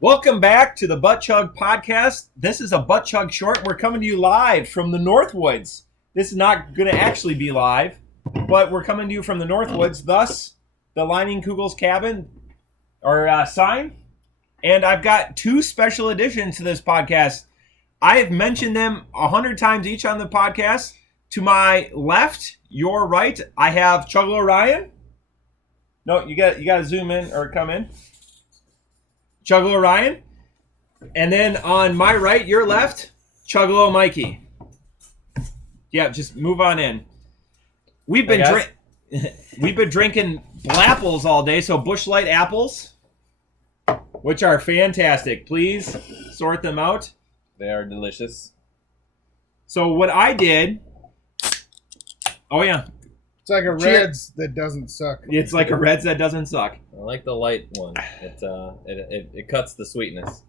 Welcome back to the Butt Chug Podcast. This is a Butt Chug short. We're coming to you live from the Northwoods. This is not going to actually be live, but we're coming to you from the Northwoods, thus the Lining Kugel's cabin or sign. And I've got two special additions to this podcast. I have mentioned them 100 times each on the podcast. To my left, your right, I have Chuggalo Ryan. No, you got to zoom in or come in. Chuggalo Ryan. And then on my right, your left, Chuggalo Mikey. Yeah, just move on in. We've been drinking Blapples all day, so Busch Light apples, which are fantastic. Please sort them out. They are delicious. So what I did... Oh, yeah. It's like a Reds that doesn't suck. It's like a Reds that doesn't suck. I like the light one. It cuts the sweetness.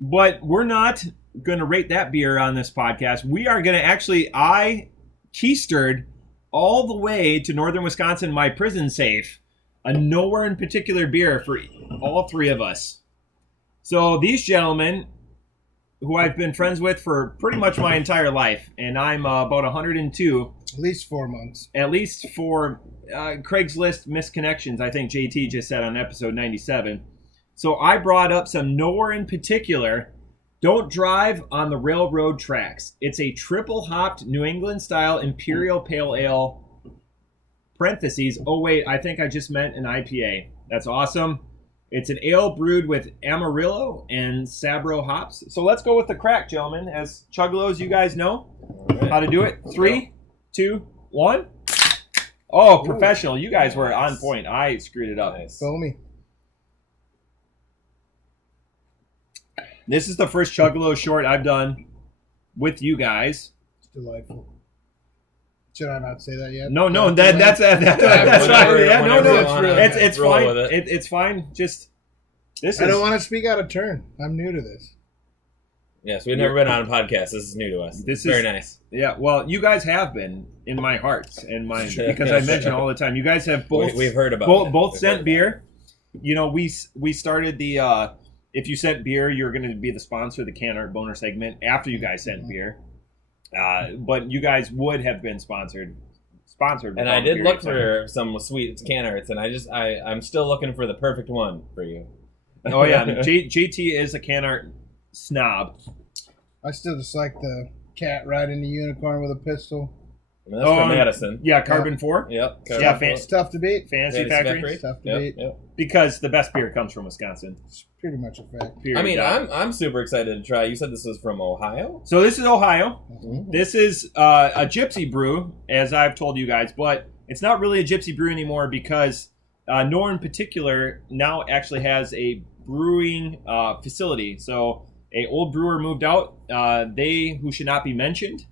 But we're not going to rate that beer on this podcast. We are going to actually... I keistered all the way to northern Wisconsin, my prison safe, a nowhere in particular beer for all three of us. So these gentlemen, who I've been friends with for pretty much my entire life, and I'm about 102. At least 4 months. At least for Craigslist misconnections, I think JT just said on episode 97. So I brought up some nowhere in particular. Don't drive on the railroad tracks. It's a triple hopped New England style Imperial Pale Ale. Parentheses. Oh wait, I think I just meant an IPA. That's awesome. It's an ale brewed with Amarillo and Sabro hops. So let's go with the crack, gentlemen. As Chuggalos, you guys know how to do it. 3, 2, 1. Oh, professional. You guys were on point. I screwed it up. Nice. Foamy. This is the first Chuggalo short I've done with you guys. It's delightful. Should I not say that yet? No, that's fine. Yeah, no. It's roll fine. with it. It's fine. Just this. I don't want to speak out of turn. I'm new to this. Yes, we've never been on a podcast. This is new to us. This is very nice. Yeah, well, you guys have been in my heart and mind because I mention all the time. You guys have both. We've heard about both sent beer. You know, we started the. If you sent beer, you're going to be the sponsor of the can art boner segment after you guys sent beer. But you guys would have been sponsored. And I did look for some sweet can arts, and I'm still looking for the perfect one for you. Oh yeah, JT is a can art snob. I still just like the cat riding the unicorn with a pistol. That's from Madison. Yeah, Carbon 4. Yep. It's tough to beat. Fantasy Factory. It's tough to beat. Yep. Because the best beer comes from Wisconsin. It's pretty much a fact. Period. I mean, I'm super excited to try. You said this was from Ohio? So this is Ohio. Mm-hmm. This is a gypsy brew, as I've told you guys, but it's not really a gypsy brew anymore because Nor in particular now actually has a brewing facility. So a old brewer moved out, who should not be mentioned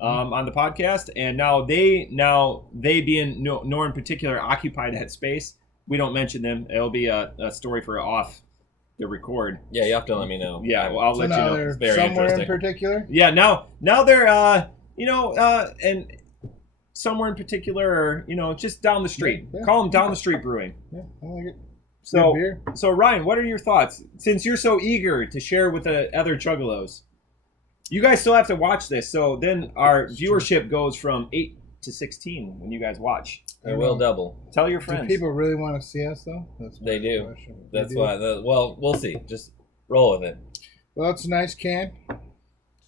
on the podcast, and now they being Nor in particular occupy that space. We don't mention them. It'll be a story for off the record. Yeah, you have to let me know. Yeah, well, I'll let you know. It's very somewhere interesting. in particular? Yeah, now they're and somewhere in particular, or just down the street. Yeah. Call them down the street brewing. Yeah, I like it. So, Good beer. so Ryan, what are your thoughts? Since you're so eager to share with the other Chuggalos, you guys still have to watch this. So then our viewership goes from 8 to 16 when you guys watch. It will double. Tell your Do friends. people really want to see us, though? They do. Question. That's They do. why. Well, we'll see. Just roll with it. Well, it's a nice can.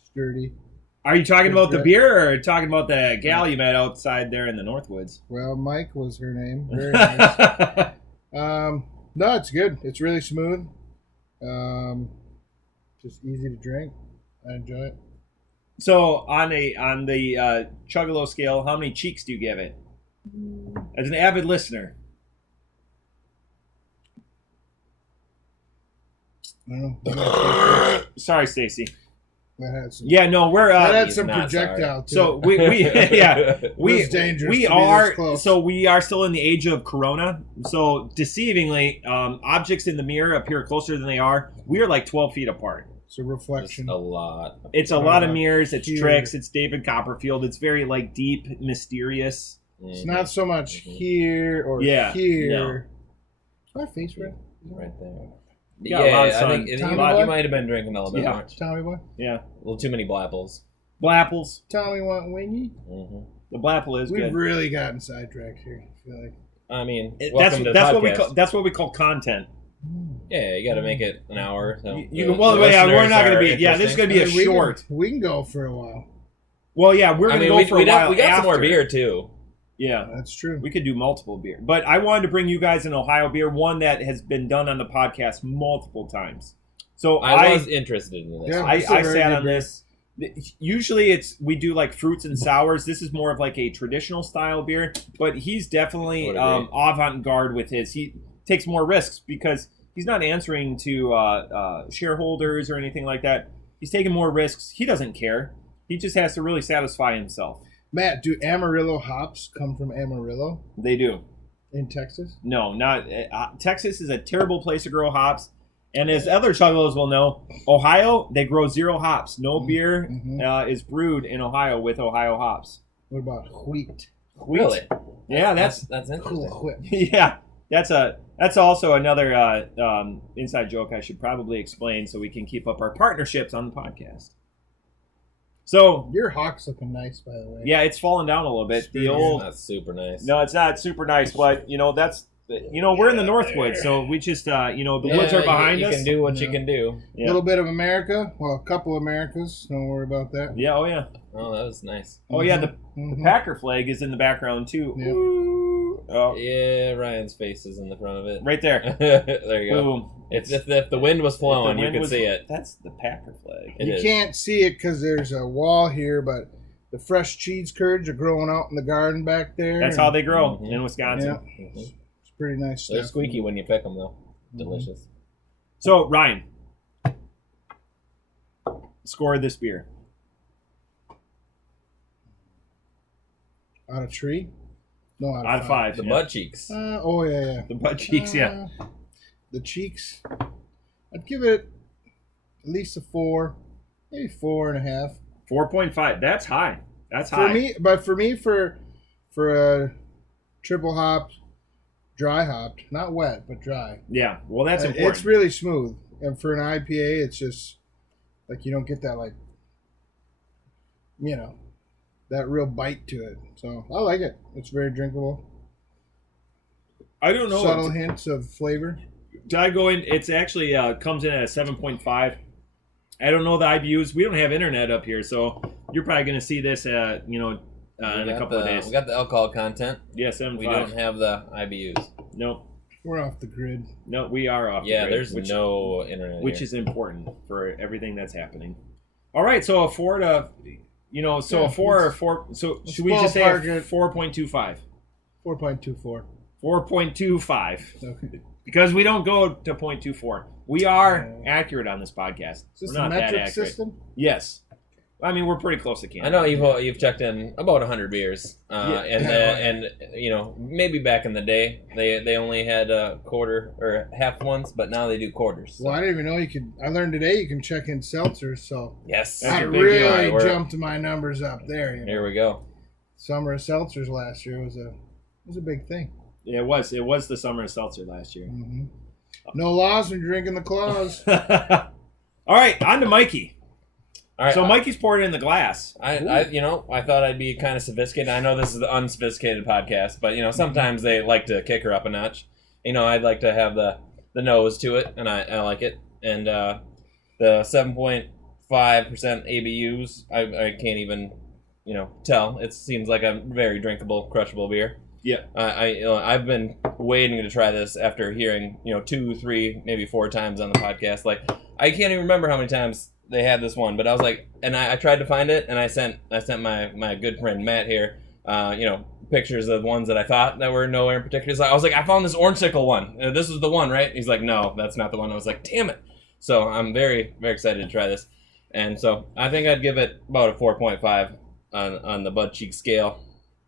Sturdy. Are you talking about the beer or talking about the gal you met outside there in the Northwoods? Well, Mike was her name. Very nice. No, it's good. It's really smooth. Just easy to drink. I enjoy it. So on the Chuggalo scale, how many cheeks do you give it? As an avid listener. I don't know. Sorry, Stacy. That had some, Yeah, no, we're that had he's some not projectile to so it. we was dangerous we to be are this close. so we are still in the age of Corona. So deceivingly, objects in the mirror appear closer than they are. We are like 12 feet apart. It's a reflection. Just a lot. It's a lot of mirrors. It's Here. tricks. It's David Copperfield. It's very like deep, mysterious. It's not so much here or Yeah, here. Is my face red? right there. Yeah, a lot of I sun. think you Tommy might boy? have been drinking a little bit more. Tommy boy? Yeah. A little too many blapples. Blapples. Tommy want wingy? Mm-hmm. The Blapple is We've good. really gotten sidetracked here, I feel like. I mean, That's welcome to the that's podcast. that's what we call content. Yeah, you got to make it an hour. So Well, we're not going to be. Yeah, this is going to be a We short. we can go for a while. Well, yeah, we're going to go for a while. We got some more after. beer too. Yeah, That's true. we could do multiple beer, but I wanted to bring you guys an Ohio beer, one that has been done on the podcast multiple times. So I was interested in this. Yeah. I It's a very sat good on beer. this. Usually we do like fruits and sours. This is more of like a traditional style beer, but he's definitely avant-garde with his. He takes more risks because he's not answering to shareholders or anything like that. He's taking more risks. He doesn't care. He just has to really satisfy himself. Matt, do Amarillo hops come from Amarillo They do. in Texas? No, not Texas is a terrible place to grow hops. And as other Chuggalos will know, Ohio, they grow 0 hops. No beer is brewed in Ohio with Ohio hops. What about wheat? Really? Yeah, that's interesting. Cool. yeah. That's also another inside joke I should probably explain so we can keep up our partnerships on the podcast. So Your hawk's looking nice, by the way. yeah, it's fallen down a little bit. The old That's super nice. no, it's not super nice, but that's we're in the Northwoods, so we just the woods are behind you us. can do what you can do. A little bit of America. Well, a couple Americas. Don't worry about that. Yeah, oh yeah. Oh, that was nice. Oh yeah, the Mhm. Packer flag is in the background too. Yep. Ooh. Oh, Yeah, Ryan's face is in the front of it. right there. There you go. Boom. If the wind was flowing, The you wind could was- see it. That's the Packer flag. It You is. can't see it because there's a wall here, but the fresh cheese curds are growing out in the garden back there. That's how they grow Mhm. in Wisconsin. Yeah. Mhm. It's pretty nice They're stuff. squeaky when you pick them, though. Delicious. So Ryan, score this beer. Out of tree? No, Out of 5. The yeah. butt cheeks. Oh, yeah. The butt cheeks, yeah. The cheeks. I'd give it at least a 4, maybe 4.5. 4.5. That's high. That's For high. me, for a triple hop, dry hopped, not wet, but dry. Yeah. Well, that's important. It's really smooth, and for an IPA, it's just like you don't get that that real bite to it. So I like it. It's very drinkable. I don't know. Subtle hints of flavor. Did I go in? It's actually comes in at a 7.5. I don't know the IBUs. We don't have internet up here, so you're probably going to see this, in a couple of days. We got the alcohol content. Yeah, 7.5. We don't have the IBUs. No, We're off the grid. no, we are off. Yeah, the grid, there's no internet. which here. is important for everything that's happening. All right, so a 4 to, so Yeah, a 4 or 4. So let's should we just say a ballpark it. 4.25? 4.24. 4.25. Okay. Because we don't go to 0.24. We are accurate on this podcast. Is this We're not a that metric accurate. system? Yes. I mean, we're pretty close to Canada. I know you've checked in about 100 beers, and maybe back in the day they only had quarter or half ones, but now they do quarters. So. Well, I didn't even know you could. I learned today you can check in seltzers, so Yes, That's I a big deal. really We're- jumped my numbers up there. Here we go. Summer of seltzers last year was a big thing. Yeah, it was the summer of seltzer last year. Mm-hmm. No laws when you're drinking the claws. All right, on to Mikey. All right, So Mikey's poured it in the glass. I thought I'd be kind of sophisticated. I know this is the unsophisticated podcast, but sometimes they like to kick her up a notch. I'd like to have the nose to it, and I like it. And the 7.5% ABUs, I can't even tell. It seems like a very drinkable, crushable beer. Yeah. I've been waiting to try this after hearing 2, 3, maybe 4 times on the podcast. Like I can't even remember how many times they had this one, but I was like, and I tried to find it, and I sent my good friend Matt here, pictures of ones that I thought that were nowhere in particular. So I was like, I found this orangesicle one. This is the one, right? He's like, no, that's not the one. I was like, damn it. So I'm very, very excited to try this, and so I think I'd give it about a 4.5 on the Bud Cheek scale.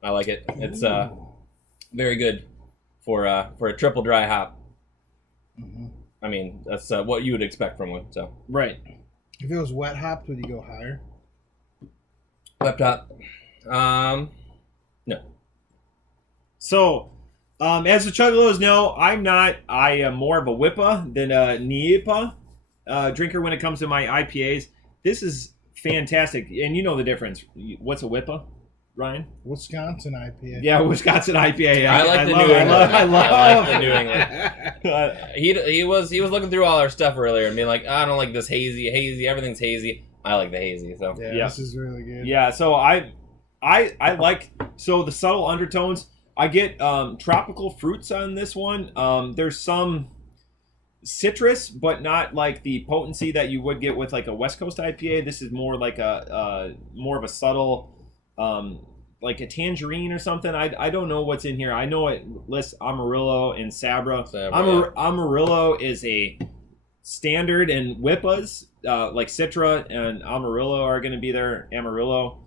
I like it. It's very good for a triple dry hop. Mm-hmm. I mean, that's what you would expect from one. So Right. If it was wet hopped, would you go higher? laptop, no. So As the Chuggalos know, I am more of a Whippa than a Nipa drinker when it comes to my IPAs. This is fantastic, and you know the difference. What's a Whippa, Ryan? Wisconsin IPA. Yeah, Wisconsin IPA. I like the love New it. England. I love I like the New England. He was looking through all our stuff earlier and being like, I don't like this hazy. Everything's hazy. I like the hazy. So Yeah, this is really good. Yeah, so I like the subtle undertones. I get tropical fruits on this one. There's some citrus, but not like the potency that you would get with like a West Coast IPA. This is more like more of a subtle, like a tangerine or something. I don't know what's in here. I know it lists Amarillo and Sabra. Amarillo is a standard, and Whippas like Citra and Amarillo are going to be there. Amarillo.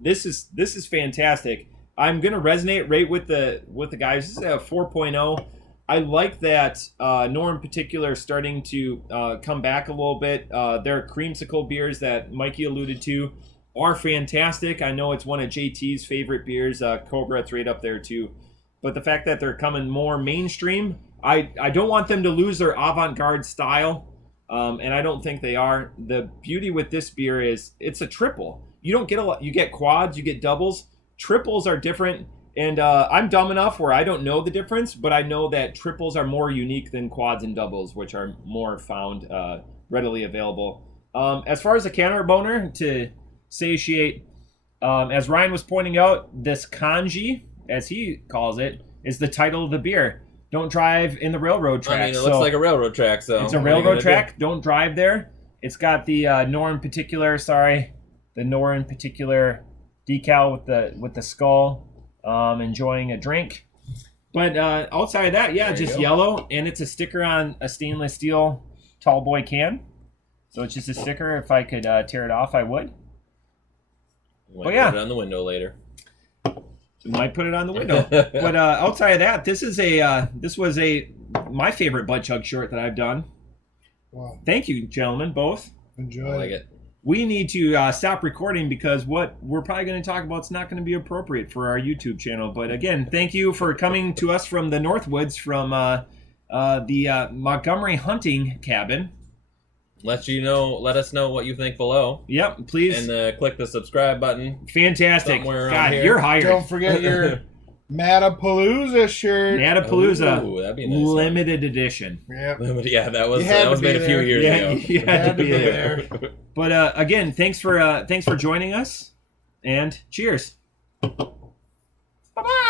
This is fantastic. I'm gonna resonate right with the guys. This is a 4.0. I like that Nor in particular starting to come back a little bit. Their creamsicle beers that Mikey alluded to are fantastic. I know it's one of JT's favorite beers. Cobra, it's right up there too. But the fact that they're coming more mainstream, I don't want them to lose their avant-garde style, and I don't think they are. The beauty with this beer is it's a triple. You don't get a lot. You get quads, you get doubles. Triples are different, and I'm dumb enough where I don't know the difference, but I know that triples are more unique than quads and doubles, which are more found readily available. As far as a counter boner to satiate, as Ryan was pointing out, this kanji, as he calls it, is the title of the beer. Don't drive in the railroad track. I mean, it looks like a railroad track, so it's a railroad track. Don't drive there. It's got the Nor in particular decal with the skull, enjoying a drink. But outside of that, yeah, just yellow, and it's a sticker on a stainless steel tall boy can. So it's just a sticker. If I could tear it off, I would. Put it on the window later. Might put it on the window. But outside of that, this was my favorite Bud Chug short that I've done. Wow. Thank you, gentlemen, both. Enjoy. I like it. We need to stop recording because what we're probably going to talk about is not going to be appropriate for our YouTube channel. But again, thank you for coming to us from the Northwoods, from the Montgomery hunting cabin. Let us know what you think below. Yep, please. And click the subscribe button. Fantastic. Somewhere around God, here. you're hired. Don't forget your Matapalooza shirt. Matapalooza. Ooh, that'd be a nice limited edition. Yep. Yeah, that was to made be a few there. years ago. You had to be there. But again, thanks for joining us, and cheers. Bye-bye.